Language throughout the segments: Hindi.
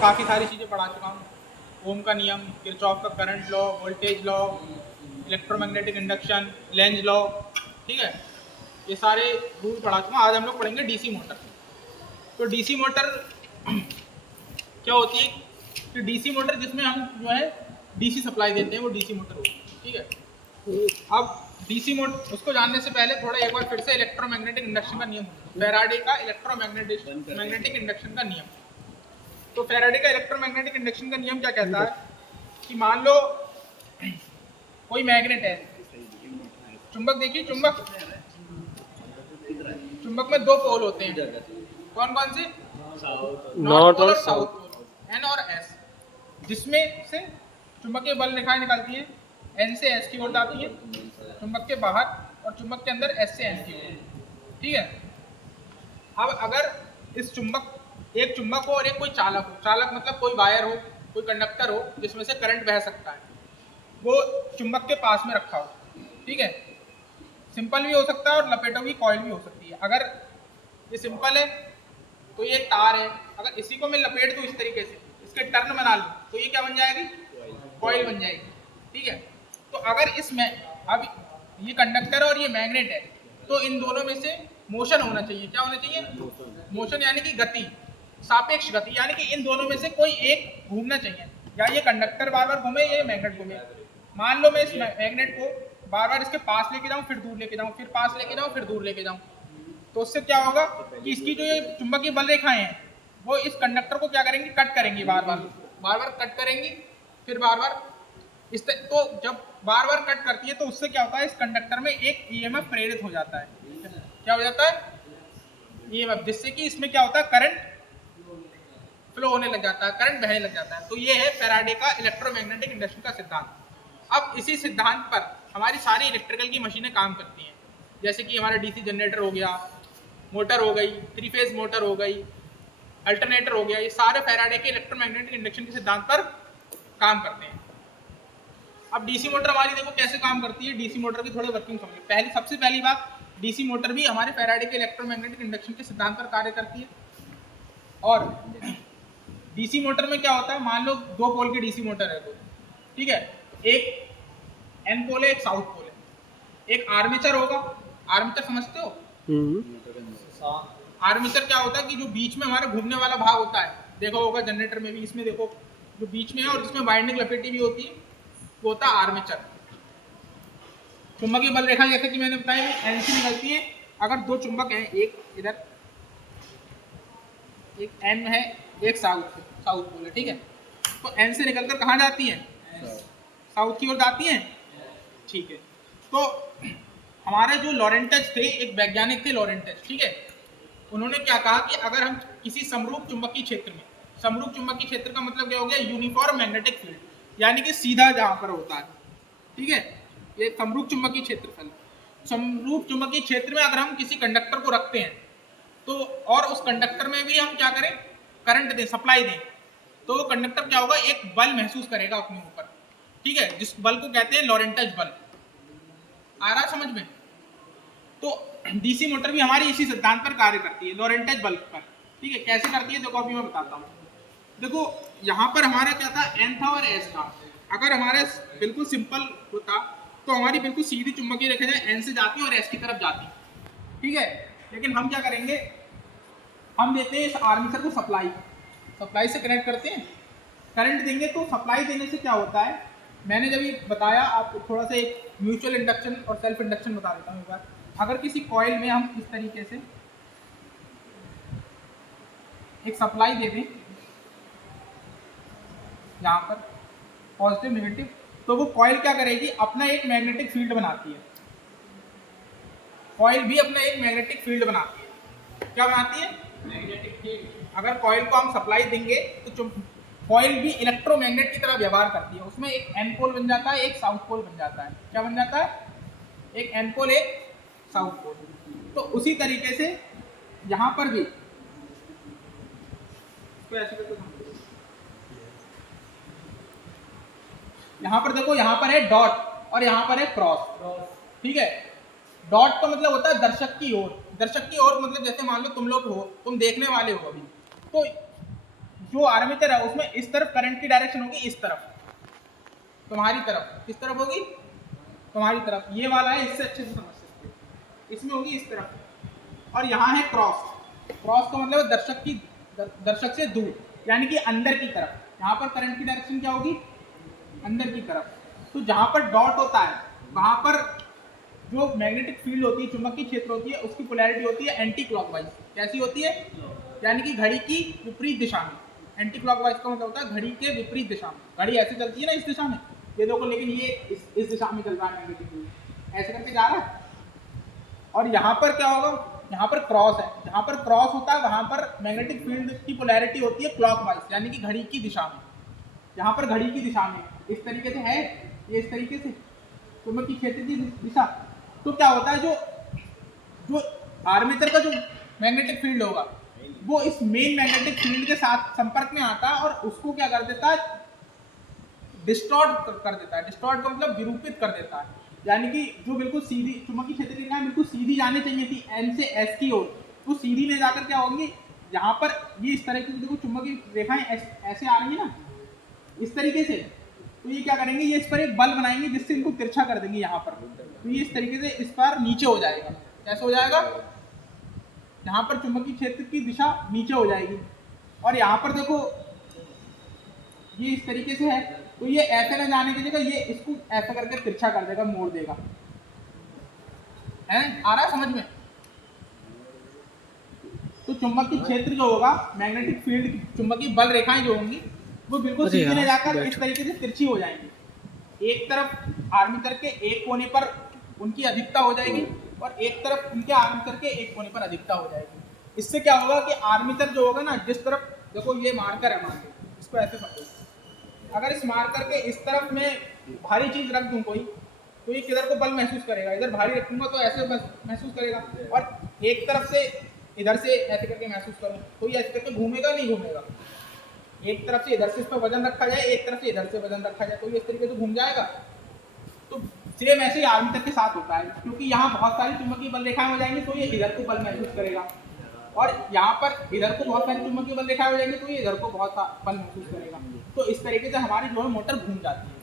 काफ़ी सारी चीज़ें पढ़ा चुका हूँ। ओम का नियम, किरचॉफ का current law, voltage law, electromagnetic induction, Lenz law, ठीक है, ये सारे रूल पढ़ा चुका हूँ। आज हम लोग पढ़ेंगे डीसी मोटर। तो डीसी मोटर क्या होती है कि डीसी मोटर जिसमें हम जो है डीसी सप्लाई देते हैं वो डीसी मोटर होती है, ठीक है। अब डीसी मोटर उसको जानने से पहले थोड़ा एक बार फिर से इलेक्ट्रोमैग्नेटिक इंडक्शन का नियम, फैराडे का मैग्नेटिक इंडक्शन का नियम। तो फैराडे का इलेक्ट्रोमैग्नेटिक इंडक्शन का नियम क्या कहता है कि मान लो कोई मैग्नेट है, चुंबक देखिए, चुंबक में दो पोल होते हैं, कौन कौन से? नॉर्थ पोल और साउथ पोल, एन और एस, जिसमें से चुंबकीय बल रेखाएं निकलती हैं, एन से एस की ओर जाती है चुंबक के बाहर, और चुंबक के अंदर एस से एन की ओर, ठीक है। अब अगर इस एक चुंबक हो और एक कोई चालक हो, चालक मतलब कोई वायर हो, कोई कंडक्टर हो जिसमें से करंट बह सकता है, वो चुंबक के पास में रखा हो, ठीक है। सिंपल भी हो सकता है और लपेटों की कॉइल भी हो सकती है। अगर ये सिंपल है तो ये तार है, अगर इसी को मैं लपेट दूं इस तरीके से, इसके टर्न बना लूं, तो ये क्या बन जाएगी? कॉइल बन जाएगी, ठीक है। तो अगर इसमें अब ये कंडक्टर और ये मैग्नेट है, तो इन दोनों में से मोशन होना चाहिए। क्या होना चाहिए? मोशन यानी कि गति, सापेक्ष गति, यानी कि इन दोनों में से कोई एक घूमना चाहिए, या ये कंडक्टर बार बार घूमे या ये मैग्नेट घूमे। मान लो मैं इस मैग्नेट को बार बार इसके पास लेके जाऊं, फिर दूर लेके जाऊं, फिर पास लेके जाऊं, फिर दूर लेके जाऊं, तो उससे क्या होगा कि इसकी जो ये चुंबकीय बल रेखाएं हैं वो इस कंडक्टर को क्या करेंगी? कट करेंगी, बार बार कट करेंगी, फिर बार बार तो जब बार बार कट करती है तो उससे क्या होता है, इस कंडक्टर में एक ईएमएफ प्रेरित हो जाता है। क्या हो जाता है? ईएमएफ, जिससे कि इसमें क्या होता है, करंट फ्लो होने लग जाता है, करंट बहने लग जाता है। तो ये है फैराडे का इलेक्ट्रोमैग्नेटिक इंडक्शन का सिद्धांत। अब इसी सिद्धांत पर हमारी सारी इलेक्ट्रिकल की मशीनें काम करती हैं, जैसे कि हमारा डीसी जनरेटर हो गया, मोटर हो गई, 3 फेज मोटर हो गई, अल्टरनेटर हो गया, ये सारे फैराडे के इलेक्ट्रोमैग्नेटिक इंडक्शन के सिद्धांत पर काम करते हैं। अब डीसी मोटर हमारी देखो कैसे काम करती है, डीसी मोटर की थोड़ी वर्किंग समझिए। सबसे पहली बात, डीसी मोटर भी हमारे फैराडे के इलेक्ट्रोमैग्नेटिक इंडक्शन के सिद्धांत पर कार्य करती है। और डीसी मोटर में क्या होता है, मान लो 2 पोल की डीसी मोटर है, ठीक है, एक एन पोल है, एक साउथ पोल है, एक आर्मेचर होगा। आर्मेचर समझते हो? आर्मेचर क्या होता है कि जो बीच में हमारा घूमने वाला भाग होता है, देखो होगा जनरेटर में भी, इसमें देखो जो बीच में है और जिसमें वाइंडिंग लपेटी भी होती है, वो होता है आर्मेचर। चुंबकीय बल रेखा जैसे कि मैंने बताया एन से निकलती है। अगर 2 चुंबक हैं, एक इधर एक एन है, एक साउथ पोल है, ठीक है, तो एन से निकलकर कहाँ जाती हैं? साउथ की ओर जाती हैं, ठीक है। तो हमारे जो लॉरेंटज थे, एक वैज्ञानिक थे लॉरेंटज, ठीक है, उन्होंने क्या कहा कि अगर हम किसी समरूप चुंबकीय क्षेत्र में, समरूप चुंबकीय क्षेत्र का मतलब क्या हो गया? यूनिफॉर्म मैग्नेटिक फील्ड, यानी कि सीधा जहां पर होता है, ठीक है, ये समरूप चुंबकीय क्षेत्रफल। समरूप चुंबकीय क्षेत्र में अगर हम किसी कंडक्टर को रखते हैं तो, और उस कंडक्टर में भी हम क्या करें? करंट दें, सप्लाई दें, तो वो कंडक्टर क्या होगा? एक बल महसूस करेगा अपने ऊपर, ठीक है, जिस बल को कहते हैं लॉरेंटज बल। आ रहा समझ में? तो डीसी मोटर भी हमारी इसी सिद्धांत पर कार्य करती है, लॉरेंटज बल पर, ठीक है। कैसे करती है देखो, अभी मैं बताता हूँ। देखो यहाँ पर हमारा क्या था? एन था और एस था। अगर हमारे बिल्कुल सिंपल होता तो हमारी बिल्कुल सीधी चुंबकीय रेखा एन से जाती और एस की तरफ जाती, ठीक है। लेकिन हम क्या करेंगे? हम देते हैं इस आर्मेचर को सप्लाई से कनेक्ट करते हैं, करंट देंगे। तो सप्लाई देने से क्या होता है, मैंने जब ये बताया आपको, थोड़ा सा एक म्यूचुअल इंडक्शन और सेल्फ इंडक्शन बता देता हूँ एक बार। अगर किसी कॉइल में हम इस तरीके से एक सप्लाई दे दें, यहाँ पर पॉजिटिव नेगेटिव, तो वो कॉइल क्या करेगी? अपना एक मैग्नेटिक फील्ड बनाती है। कॉइल भी अपना एक मैग्नेटिक फील्ड बनाती है। क्या बनाती है? Magnetic field. अगर कॉइल को हम सप्लाई देंगे तो कॉइल भी इलेक्ट्रोमैग्नेट की तरह व्यवहार करती है, उसमें एक एन पोल बन जाता है, एक साउथ पोल बन जाता है। क्या बन जाता है? एक एन पोल, एक साउथ पोल। तो उसी तरीके से यहाँ पर भी यहाँ पर देखो, यहाँ पर है डॉट और यहाँ पर है क्रॉस, ठीक है। डॉट का मतलब होता है दर्शक की ओर। दर्शक की ओर मतलब जैसे मान लो तुम लोग हो, तुम देखने वाले हो अभी, तो जो आर्मेचर है उसमें इस तरफ करंट की डायरेक्शन होगी इस तरफ, तुम्हारी तरफ। किस तरफ होगी? तुम्हारी तरफ। ये वाला है, इससे अच्छे से समझ सकते हो। इसमें होगी इस तरफ। और यहाँ है क्रॉस। क्रॉस का मतलब दर्शक से दूर, यानी कि अंदर की तरफ। यहाँ पर करंट की डायरेक्शन क्या होगी? अंदर की तरफ। तो जहाँ पर डॉट होता है वहाँ पर जो मैग्नेटिक फील्ड होती है, चुंबकीय क्षेत्र होती है, उसकी पोलैरिटी होती है एंटी क्लॉकवाइज। कैसी होती है? यानी कि घड़ी की विपरीत दिशा में। एंटी क्लॉकवाइज का मतलब होता है घड़ी के विपरीत दिशा में। घड़ी ऐसे चलती है ना, इस दिशा में, ये देखो, लेकिन ये इस दिशा में चल रहा है मैग्नेटिक फील्ड, ऐसे करके जा रहा है। और यहाँ पर क्या होगा? यहाँ पर क्रॉस है। जहाँ पर क्रॉस होता है वहाँ पर मैग्नेटिक फील्ड की पोलैरिटी होती है क्लॉकवाइज, यानी कि घड़ी की दिशा में। यहाँ पर घड़ी की दिशा में इस तरीके से है, ये इस तरीके से चुंबकीय क्षेत्र की दिशा। तो क्या होता है, जो आर्मेचर का जो मैग्नेटिक फील्ड होगा वो इस मेन मैग्नेटिक फील्ड के साथ संपर्क में आता है और उसको क्या कर देता है? डिस्टॉर्ट कर देता है। डिस्टॉर्ट का मतलब विरूपित कर देता है। यानी कि जो बिल्कुल सीधी चुंबकीय क्षेत्र की रेखाएं बिल्कुल सीधी जानी चाहिए थी एन से एस की ओर, वो सीधी में जाकर क्या होंगी? यहाँ पर ये इस तरह की देखो चुंबकीय रेखाएं ऐसे आ रही है ना, इस तरीके से। तो ये क्या करेंगे? ये इस पर एक बल बनाएंगे जिससे इनको तिरछा कर देंगे यहाँ पर। तो ये इस तरीके से इस पर नीचे हो जाएगा। कैसे हो जाएगा? यहाँ पर चुंबकीय क्षेत्र की दिशा नीचे हो जाएगी। और यहाँ पर देखो ये इस तरीके से है, तो ये ऐसे न जाने की जगह ये इसको ऐसा करके तिरछा कर देगा, मोड़ देगा। है, आ रहा है समझ में? तो चुंबकीय क्षेत्र जो होगा, मैग्नेटिक फील्ड, चुंबकीय बल रेखाएं जो होंगी वो बिल्कुल सीधे ले जाकर इस तरीके से तिरछी हो जाएंगी। एक तरफ आर्मेचर के एक कोने पर उनकी अधिकता हो जाएगी और एक तरफ उनके आर्मेचर के एक कोने पर अधिकता हो जाएगी। इससे क्या होगा कि आर्मेचर जो होगा ना, जिस तरफ देखो ये मार्कर है, मान लो इसको ऐसे समझो, अगर इस मार्कर के इस तरफ में भारी चीज रख दूं कोई, तो ये किधर को बल महसूस करेगा? इधर भारी रखूंगा तो ऐसे महसूस करेगा। और एक तरफ से इधर से ऐसे करके महसूस करूं तो ये ऐसे करके घूमेगा, नहीं घूमेगा? एक तरफ से इधर से इस पर वजन रखा जाए, एक तरफ से इधर से वजन रखा जाए, तो ये इस तरीके से घूम जाएगा। तो सेम ऐसे ही आर्मेचर के साथ होता है, क्योंकि यहाँ बहुत सारी चुंबकीय बल रेखाएं हो जाएंगी तो ये इधर को बल महसूस करेगा, और यहाँ पर इधर को बहुत सारी चुंबकीय बल रेखाएं हो जाएंगी तो ये इधर को बहुत बल महसूस करेगा। तो इस तरीके से हमारी जो है मोटर घूम जाती है।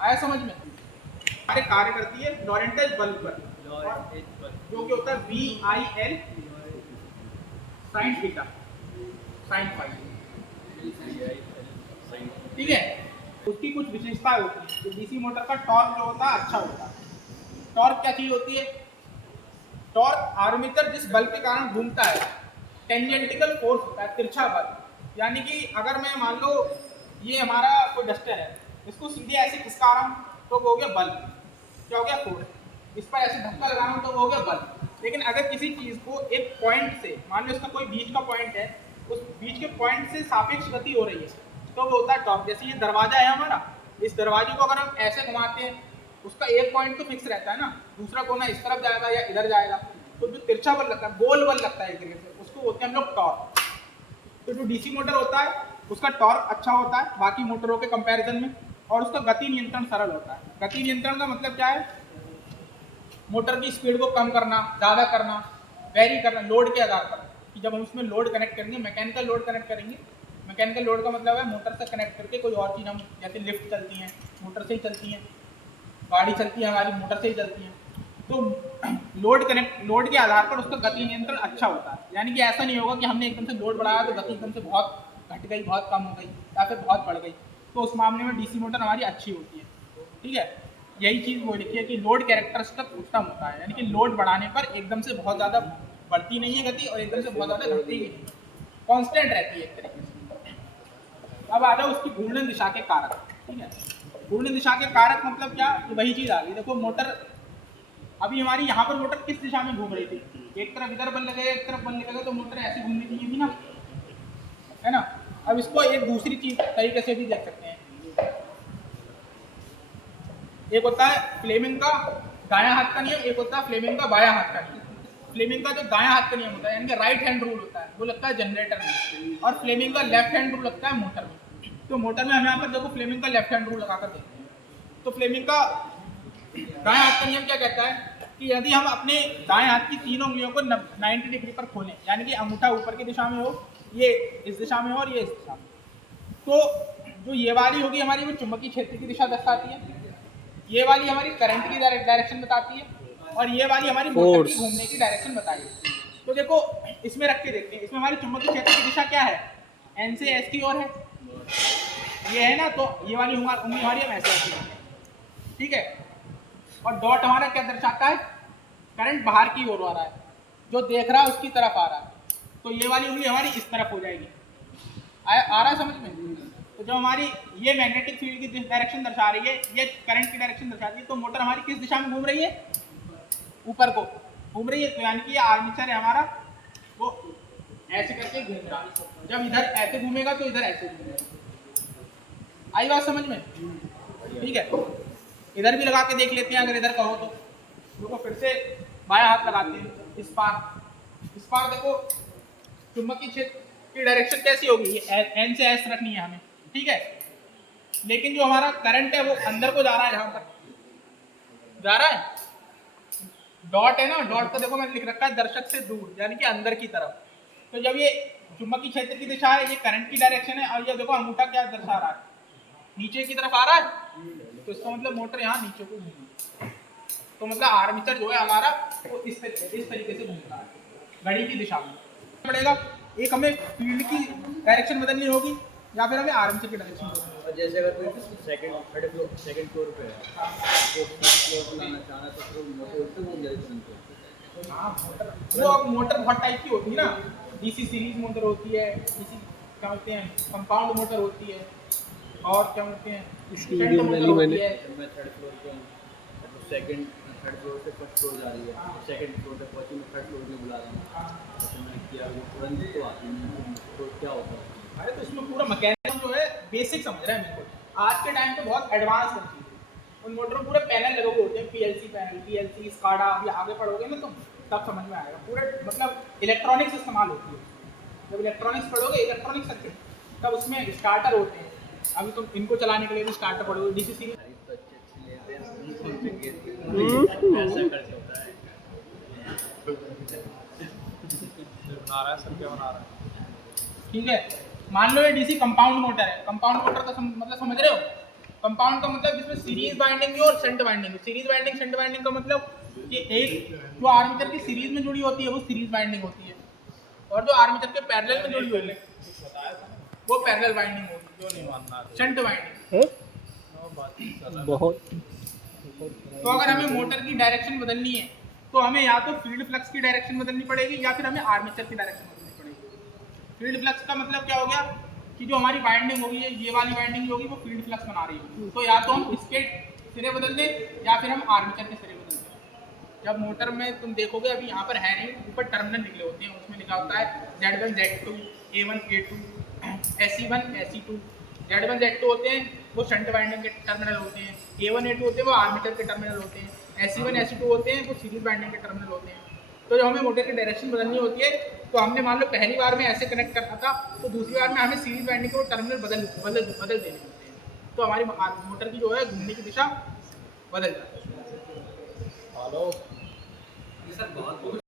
आया समझ में? हमारे कार्य करती है लॉरेंटेज बल पर, जो कि होता है BIL sin theta sin phi. ठीक है, उसकी कुछ विशेषताएं होती है। तो डीसी मोटर का टॉर्क जो होता है अच्छा होता है। टॉर्क क्या चीज होती है? टॉर्क आर्मेचर जिस बल के कारण घूमता है, टेंजेंटिकल फोर्स होता है, तिरछा बल। यानी कि अगर मैं मान लो ये हमारा कोई डस्टर है, इसको सीधे ऐसे खिसका रहा हूँ तो वो हो गया बल, क्या हो गया? फोर्स। इस पर ऐसे धक्का लगा रहा हूँ तो वो हो गया बल। लेकिन अगर किसी चीज को एक पॉइंट से, मान लो इसका कोई बीच का पॉइंट है, उस बीच के पॉइंट से सापेक्ष गति हो रही है, तो वो होता है टॉर्क। जैसे ये दरवाजा है हमारा, इस दरवाजे को अगर हम ऐसे घुमाते हैं, उसका एक पॉइंट तो फिक्स रहता है ना, दूसरा कोना इस तरफ जाएगा या इधर जाएगा, तो जो तिरछा बल लगता है, गोल बल लगता है एक तरीके से, उसको बोलते हैं हम लोग टॉर्क। तो जो डीसी मोटर होता है उसका टॉर्क अच्छा होता है बाकी मोटरों के कंपैरिजन में, और उसका गति नियंत्रण सरल होता है। गति नियंत्रण का मतलब क्या है? मोटर की स्पीड को कम करना, ज़्यादा करना, वेरी करना लोड के आधार पर, कि जब हम उसमें लोड कनेक्ट करेंगे, मैकेनिकल लोड कनेक्ट करेंगे। मैकेनिकल लोड का मतलब है मोटर से कनेक्ट करके कोई और चीज़, हम जैसे लिफ्ट चलती हैं मोटर से ही चलती हैं, गाड़ी चलती है हमारी मोटर से ही चलती हैं। तो लोड के आधार पर उसका गति नियंत्रण अच्छा होता है। यानी कि ऐसा नहीं होगा कि हमने एकदम से लोड बढ़ाया तो गति एकदम से बहुत घट गई, बहुत कम हो गई या फिर बहुत बढ़ गई। तो उस मामले में डीसी मोटर हमारी अच्छी होती है। ठीक है, यही चीज़ वो लिखी है कि लोड कैरेक्टरिस्टिक उत्तम होता है, यानी कि लोड बढ़ाने पर एकदम से बहुत ज़्यादा बढ़ती नहीं है गति और एकदम से बहुत ज़्यादा घटती भी नहीं, कांस्टेंट रहती है एक तरीके से। अब आ जाओ उसकी घूर्णन दिशा के कारक। ठीक है, घूर्णन दिशा के कारक मतलब क्या? तो वही चीज़ आ गई। देखो मोटर अभी हमारी यहाँ पर मोटर किस दिशा में घूम रही थी? एक तरफ इधर बल लगेगा, एक तरफ बल लगेगा, तो मोटर ऐसे घूमनी चाहिए थी ना, है ना? अब इसको एक दूसरी चीज तरीके से भी देख सकते हैं। एक होता है फ्लेमिंग का दायां हाथ का नियम, एक होता है फ्लेमिंग का बायां हाथ का नियम। फ्लेमिंग का जो दायां हाथ का नियम होता है, यानी कि राइट हैंड रूल होता है, वो लगता है जनरेटर में, और फ्लेमिंग का लेफ्ट हैंड रूल लगता है मोटर में। तो मोटर में हम यहाँ पर देखो फ्लेमिंग का लेफ्ट हैंड रूल लगाकर देखते हैं। तो फ्लेमिंग का दाएं हाथ का नियम क्या कहता है कि यदि हम अपने दाएं हाथ की तीनों उंगलियों को 90 डिग्री पर खोलें, यानी कि अंगूठा ऊपर की दिशा में हो, ये इस दिशा में और ये इस दिशा में। तो जो ये वाली होगी हमारी वो चुंबकीय क्षेत्र की दिशा दर्शाती है, ये वाली हमारी करंट की डायरेक्शन बताती है और ये वाली हमारी मोटर की घूमने की डायरेक्शन बताएगी। तो देखो इसमें रख के देखते हैं, इसमें हमारी चुंबकीय क्षेत्र की दिशा क्या है, एन से एस की ओर है, ये है ना, तो ये वाली उंगली हमारी हम ऐसे रखते हैं, ठीक है। और डॉट हमारा क्या दर्शाता है, करंट बाहर की ओर आ रहा है, जो देख रहा है उसकी तरफ आ रहा है, तो ये वाली उंगली हमारी इस तरफ हो जाएगी। आ रहा है समझ में। तो जो हमारी ये मैग्नेटिक फील्ड की डायरेक्शन दर्शा रही है, ये करंट की डायरेक्शन दर्शा रही है, तो मोटर हमारी किस दिशा में घूम रही है, ऊपर को घूम रही है। तो यानी कि ये आर्मेचर है हमारा, वो ऐसे करके घूम रहा है। जब इधर ऐसे घूमेगा तो इधर ऐसे घूमेगा। आई बात समझ में, ठीक है। इधर भी लगा के देख लेते हैं, अगर इधर कहो तो देखो, फिर से बायां हाथ लगाते हैं। इस पार देखो चुंबकीय क्षेत्र की डायरेक्शन कैसी होगी, एन से एस रखनी है हमें, ठीक है। लेकिन जो हमारा करंट है वो अंदर को जा रहा है, जहां तक जा रहा है डॉट है ना, डॉट को देखो मैंने लिख रखा है दर्शक से दूर, यानी कि अंदर की तरफ। तो जब ये चुंबकीय क्षेत्र की दिशा है, ये करंट की डायरेक्शन है, और ये देखो अंगूठा क्या दर्शा रहा है, नीचे की तरफ आ रहा है, तो इसका मतलब मोटर यहाँ नीचे को घूमी। तो मतलब आर्मेचर जो है हमारा वो इस तरीके से घूम रहा है, घड़ी की दिशा में पड़ेगा। एक हमें फील्ड की डायरेक्शन बदलनी होगी या फिर हमें आर्मेचर की डायरेक्शन बदलनी होगी। और जैसे अगर कोई सेकंड फ्लोर पे है, वो फर्स्ट फ्लोर पे लाना चाह रहा है, तो फिर मोटर उससे घूम जाएगी तुरंत। हाँ मोटर बहुत टाइप की होती है ना, डीसी सीरीज मोटर होती है, डीसी क्या बोलते हैं कंपाउंड मोटर होती है, और क्या बोलते हैं शंट मोटर होती है। मैं थर्ड फ्लोर पे हूँ, तो सेकंड थर्ड फ्लोर से फर्स्ट फ्लोर जा रही है, सेकंड फ्लोर पे पहुंची, मैं थर्ड फ्लोर में बुला रहा हूँ, तो मैंने किया वो तुरंत तो आती नहीं, तो क्या होता है। अरे तो इसमें पूरा मैकेनिज्म जो है बेसिक समझ रहा है मेरे को। आज के टाइम पे बहुत एडवांस कर चीज़ है, उन मोटरों में पूरे पैनल लगे हुए होते हैं, पीएलसी पैनल, पीएलसी स्काडा, अभी आगे पढ़ोगे ना तो तब समझ में आएगा। पूरे मतलब इलेक्ट्रॉनिक्स इस्तेमाल होती है। जब इलेक्ट्रॉनिक्स पढ़ोगे, इलेक्ट्रॉनिक्स सर्किट, तब उसमें स्टार्टर होते हैं। अभी तुम इनको चलाने के लिए भी स्टार्टर पढ़ोगे, डीसी सीरीज। ऐसा खर्च होता है। बना रहा है सब, क्या बना रहा है, ठीक है। मान लो ये डीसी कंपाउंड मोटर है, कंपाउंड मोटर का मतलब समझ रहे हो। कंपाउंड का मतलब जिसमें सीरीज वाइंडिंग और shunt winding. Series winding shunt winding का मतलब कि एक जो आर्मेचर की सीरीज में जुड़ी होती है वो सीरीज वाइंडिंग होती है, और जो आर्मेचर के पैरेलल में जुड़ी हुई है वो पैरेलल वाइंडिंग होती है, जो नहीं मानना शंट वाइंडिंग। बहुत। तो अगर हमें मोटर की डायरेक्शन बदलनी है तो हमें या तो फील्ड फ्लक्स की डायरेक्शन बदलनी पड़ेगी या फिर हमें आर्मेचर की डायरेक्शन बदलनी पड़ेगी। फील्ड फ्लक्स का मतलब क्या हो गया कि जो हमारी वाइंडिंग होगी, ये वाली वाइंडिंग होगी वो फील्ड फ्लक्स बना रही है, तो या तो हम इसके सिरे बदल दें या फिर हम आर्मेचर के सिरे बदल दें। जब मोटर में तुम देखोगे, अभी यहाँ पर है नहीं, ऊपर टर्मिनल निकले होते हैं, उसमें लिखा होता है Z1 Z2 A1 A2 SE1 SE2। Z1 Z2 होते हैं वो शंट वाइंडिंग के टर्मिनल होते हैं, A1 A2 होते हैं वो आर्मेचर के टर्मिनल होते हैं, SE1 SE2 होते हैं वो सीरीज वाइंडिंग के टर्मिनल होते हैं। तो जब हमें मोटर की डायरेक्शन बदलनी होती है तो हमने मान लो पहली बार में ऐसे कनेक्ट करना था, तो दूसरी बार में हमें सीरीज वाइंडिंग के टर्मिनल बदल देने होते हैं, तो हमारी मोटर की जो है घूमने की दिशा बदल जाती है।